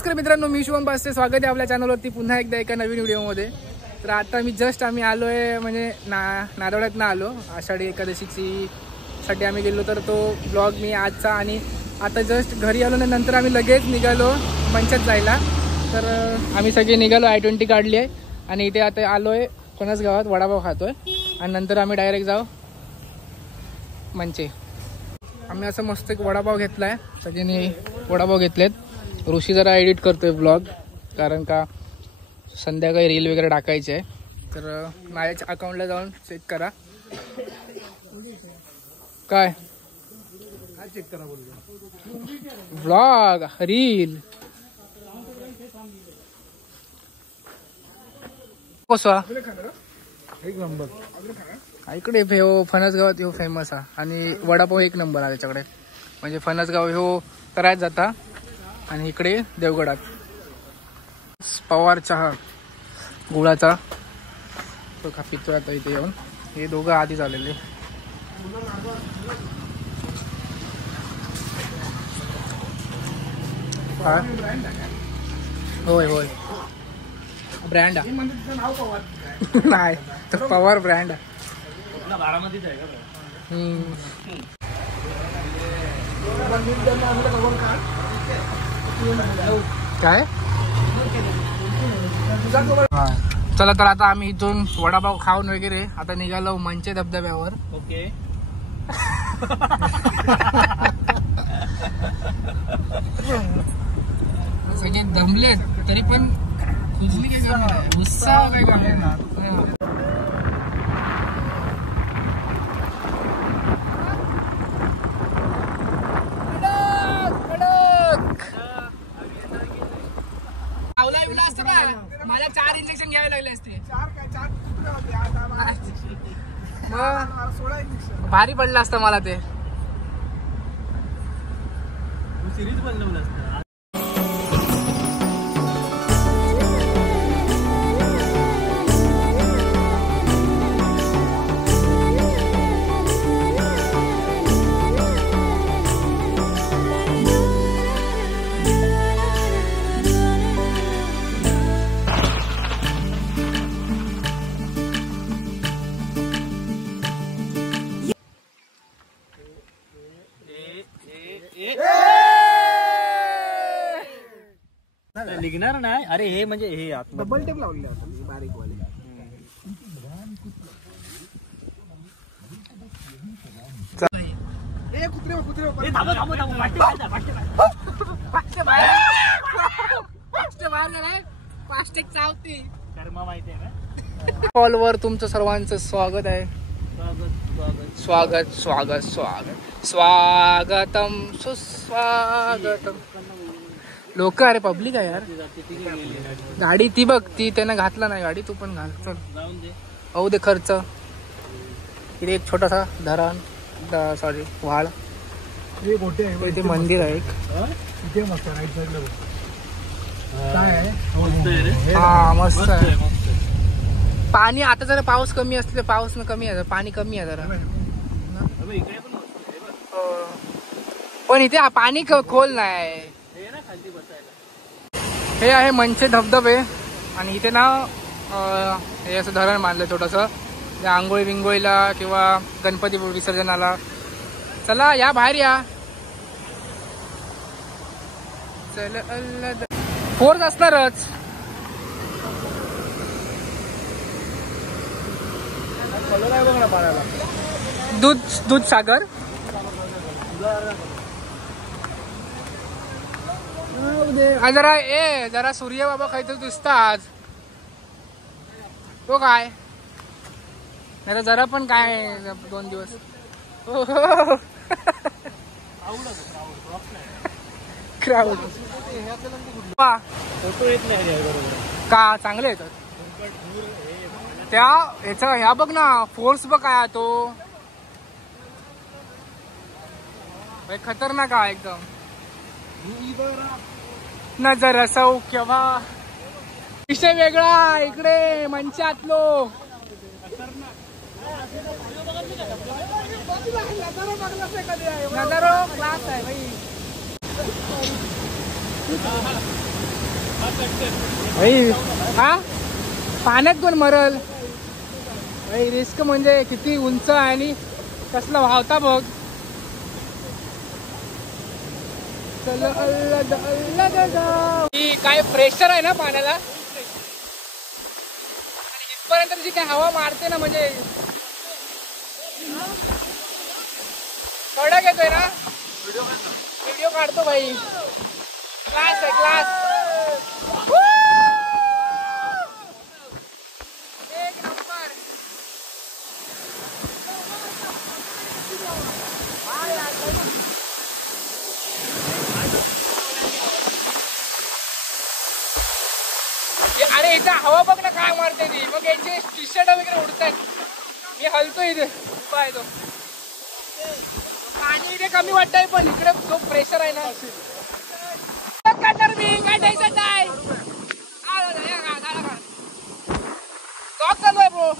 नमस्कार मित्रांनो, मी शुभम पास्ते. स्वागत आहे आपल्या चॅनलवरती पुन्हा एकदा एका नवीन व्हिडिओमध्ये. तर आता मी आम्ही आलो आहे म्हणजे नारवड्यातनं आलो. आषाढी एकादशीची साठी आम्ही गेलो. तर तो ब्लॉग मी आजचा आणि आता जस्ट घरी आलो आणि नंतर आम्ही लगेच निघालो मंचात जायला. तर आम्ही सगळे निघालो, I-20 काढली आहे आणि इथे आता आलो आहे फणस गावात वडापाव खातो आहे आणि नंतर आम्ही डायरेक्ट जाऊ मंचे. आम्ही असं मस्त एक वडापाव घेतला आहे, सगळ्यांनी वडापाव घेतलेत. ऋषी जरा एडिट करतोय ब्लॉग, कारण का संध्याकाळी रील वगैरे टाकायचे आहे. तर माझ्या अकाउंटला जाऊन चेक करा. काय चेक करा ब्लॉग रील कसा एक नंबर. इकडे फणसगावात ह्यो फेमस आहे आणि वडापाव एक नंबर आहे त्याच्याकडे. म्हणजे फणसगाव ह्यो तरात जाता आणि इकडे देवगडात पवार चहा गुळाचा तो का पितोय आता इथे येऊन. हे दोघं आधी झालेले. होय होय ब्रँड आहे नाही तर पवार ब्रँड आहे. काय चला, तर आता आम्ही इथून वडापाव खाऊन वगैरे आता निघालो मंचे धबधब्यावर. ओके सगळे दमले तरी पण खुजली काय उत्साह काय करणार. मला 4 इंजेक्शन घ्यावे लागले असते. भारी पडलं असतं मला ते. सिरीज बनवलं असतं. निघणार नाही. अरे हे म्हणजे हे डबल टेप लावले बारीक वाले. कॉलवर तुमचं सर्वांचं स्वागत आहे. स्वागत स्वागत स्वागत स्वागतम सुस्वागतम. लोक अरे पब्लिक आहे यार. गाडी ती बघ, ती त्यानं घातला नाही गाडी, तू पण घाल. चल होऊ दे खर्च. इथे एक छोटासा धरण, सॉरी व्हाळ, इथे मंदिर आहे एक. हा मस्त आहे. पाणी आता जरा पाऊस कमी असले, पाऊस न कमी आहे, पाणी कमी आहे जरा. पण इथे पाणी खोल नाही. हे आहे मंचे धबधबे आणि इथे ना हे असं धरण बांधलं छोटंसं, आंघोळी बिंगोळीला किंवा गणपती विसर्जनाला. चला या बाहेर या. चल फोर्स असणारच. दूध सागर जरा सूर्य बाबा काहीतरी दिसता आज. तो काय नाही तर जरा पण काय 2 दिवस क्राऊड का चांगले येतात त्या ह्याचा. ह्या बघ ना फोर्स बघ काय तो खतरनाक आहे एकदम. नजर सौख्य भा विषय वेगळा इकडे मंचातलो. नजारो क्लास आहे भाई. हा पाण्यात कोण मरल रिस्क म्हणजे किती उंच आणि कसला वाहता बघ. काय प्रेशर आहे ना पाण्याला आणि इथपर्यंत जी काय हवा मारते ना म्हणजे कडक येतोय ना. व्हिडिओ काढतो भाई. क्लास आहे क्लास. एक नंबर. अरे इथं हवा बघ ना काय मारते ती. मग यांचे टी शर्ट वगैरे उडतात. मी हलतो इथे उभा आहे तो. पाणी इथे कमी वाटतंय पण इकडे जो प्रेशर आहे ना कटर मी काय द्यायचं काय चालू आहे ब्रो.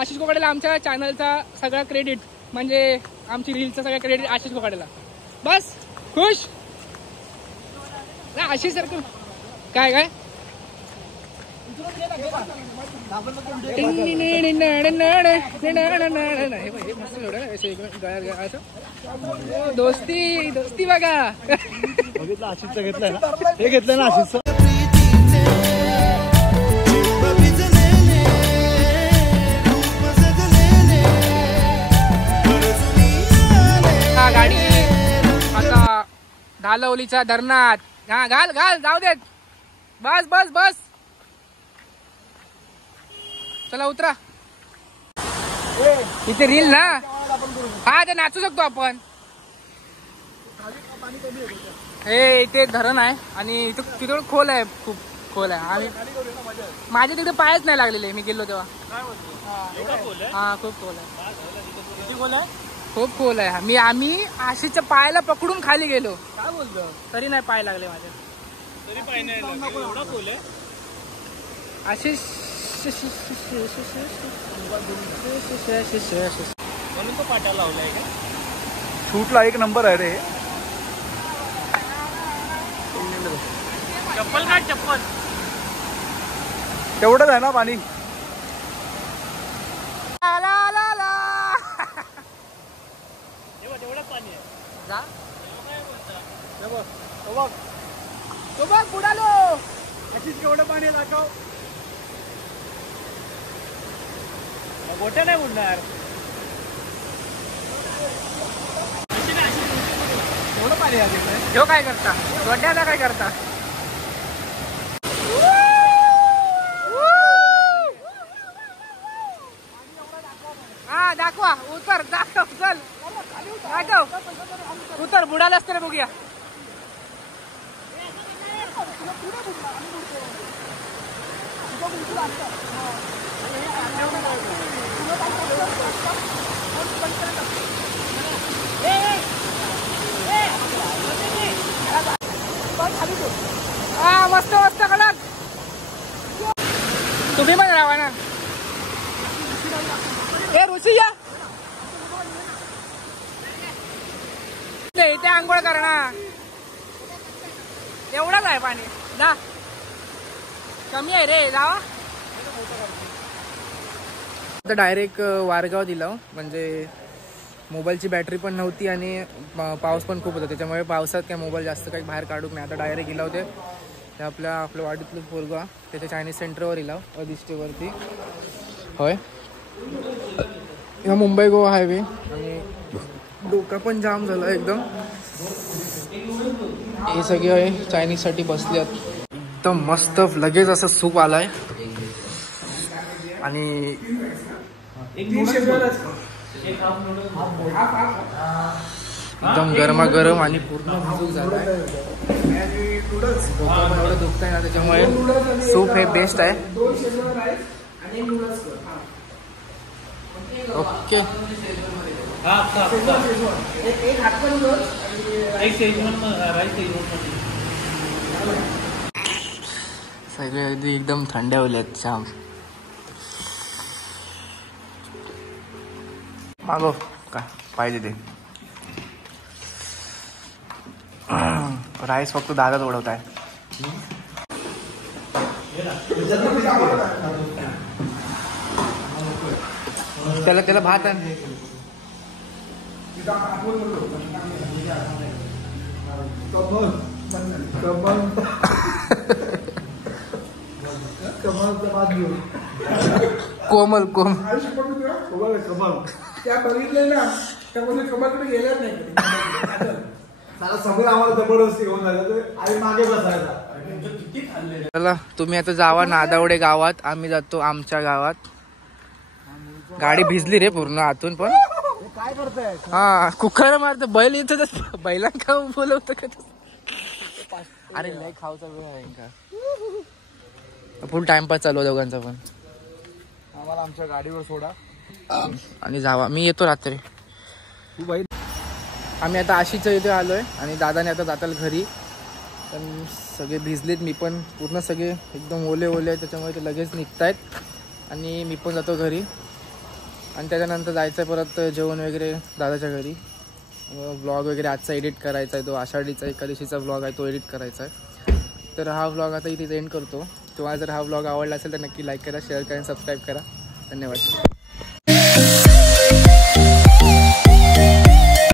आशिष कोकाटेला आमच्या चॅनलचा सगळा क्रेडिट म्हणजे आमची रीलचा सगळा क्रेडिट आशिष कोकाटेला. बस खुश ना आशिष सारखं काय काय दोस्ती दोस्ती बघा. बघितलं आशिषचं घेतलंय ना हे घेतलंय ना आशिषचं. गाडी आता धालवलीच्या धरणात. हा घाल घाल जाऊ देत. बस बस बस चला उतरा. इथे रील ना हा ते नाचू शकतो आपण. हे इथे धरण आहे आणि इथं तिथं खोल आहे खूप खोल आहे. आम्ही माझ्या तिथे पायच नाही लागलेले मी गेलो तेव्हा. हा खूप खोल आहे. खूप खोल आहे. आम्ही आशिषच्या पायाला पकडून खाली गेलो. काय बोलतो तरी नाही पाय लागले माझ्या. तरी पाय नाही लागले एवढा खोल आहे. आशिष म्हणून तो पाट्या लावलाय का. शूटला एक नंबर आहे रे. चप्पल काढ चप्पल. तेवढंच आहे ना पाणी. तेवढंच पाणी आहे. जा तो बघ बुडालो. आशिष केवढं पाणी आहे दाखव. गोट्या नाही बुडणार. एवढं पाणी आहे. ह्यो काय करता गोट्याला काय करता. हा दाखवा उतर दाखव चल दाखव उतर बुडालाच तर बघूया. हा मस्त मस्त कडक. तुम्ही पण राहा ना. ए ऋषी या इथे आंघोळ करा ना. एवढंच आहे पाणी जा. कमी आहे रे जावा. आता डायरेक्ट वारगाव दिला म्हणजे मोबाईलची बॅटरी पण नव्हती आणि पाऊस पण खूप होता त्याच्यामुळे पावसात काय मोबाईल जास्त काही बाहेर काढूक नाही. आता डायरेक्ट गेला होते ते आपल्या वाडीतलं पोरगा त्याच्या चायनीज सेंटरवर इला अधिष्ठेवरती होय. मुंबई गोवा हायवे आणि डोका पण जाम झाला एकदम. हे सगळे चायनीजसाठी बसले एकदम मस्त. लगेच असं सूप आलाय आणि एकदम गरमागरम आणि पूर्ण भिजूक झालाय. डोकं पण एवढं दुखतंय ना त्याच्यामुळे सूप हे बेस्ट आहे. ओके सगळे अगदी एकदम थंड होल्यात. छान मागव काय पाहिजे ते. राईस फक्त दादाच उडवत आहे. त्याला भात आहे. कोमल त्या बघितले ना त्यामध्ये कमलकडे गेल्याच नाही. सगळं आम्हाला जबरदस्ती घेऊन झालं आणि मागे बसायला. चला तुम्ही आता जावा नादावडे गावात, आम्ही जातो आमच्या गावात. गाडी भिजली रे पूर्ण आतून. पण काय करताय? हा कुकर मारतो बैल येतो. बैलांना बोलवतं का? अरे लय खाऊचा वेळ आहे का? फुल टाइमपास चालू दोघांचा. पण आम्हाला आमच्या गाडीवर सोडा आणि जावा. मी येतो रात्री. तू बाई. आम्ही आता आशीच्या इथे आलोय आणि दादाने आता जाताल घरी. पण सगळे भिजलेत. मी पण पूर्ण सगळे एकदम ओले आहे त्याच्यामुळे ते लगेच निघतायत. आणि मी पण जातो घरी. आणि त्याच्यानंतर जायचं परत जेवण वगैरे दादाच्या घरी. व्लॉग वगैरे आजचा एडिट करायचा आहे. तो आषाढीचा एकादशीचा व्लॉग आहे तो एडिट करायचा आहे. तर हा व्लॉग आता इथे एंड करतो. तुम्हाला जर हा व्लॉग आवडला असेल तर नक्की लाईक करा, शेअर करा आणि सबस्क्राईब करा. धन्यवाद.